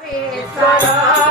Sara.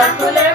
Dracula.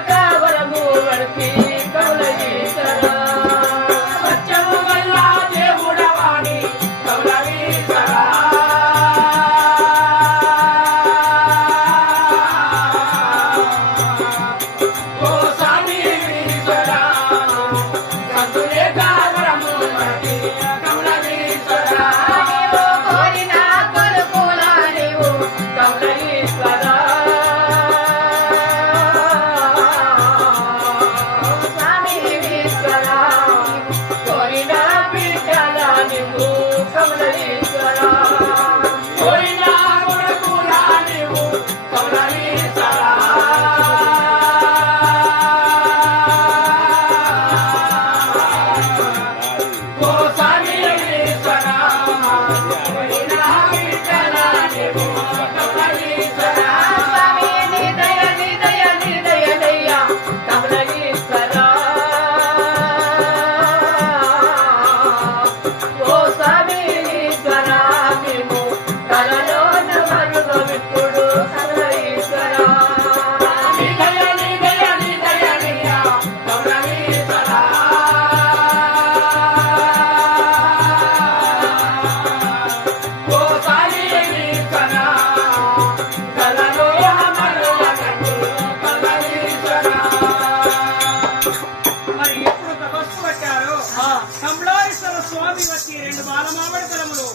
కమలాయేశ్వర స్వామి వచ్చి రెండు బాలమామిడి తలములు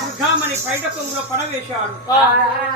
దుర్గామణి పైట కొంగులో పడవేశాడు